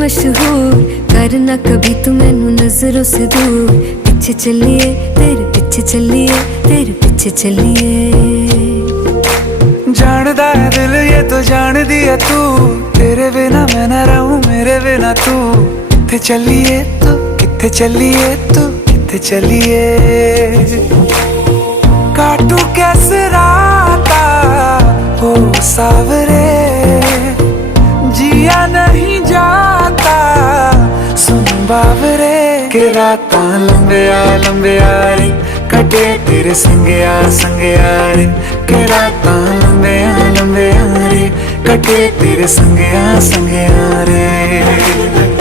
मशहूर, करना कभी तू मैनू नजरों से दूर। पीछे चलिए तेरे पीछे चलिए, तेरे पीछे चलिए। जानदा है दिल ये तो जान दिया तू, तेरे बिना मैं ना रहूं मेरे बिना तू। किथे चलिए तू, किथे चलिए तू, किथे चलिए। काटू कैसे राता हो सावरे, जिया नहीं जाता सुन बावरे। के रातां लंबिया लंबिया रे, कटे तेरे संगया संगया रे। के रातां लंबिया लंबिया रे, कटे तेरे संगया संगया रे।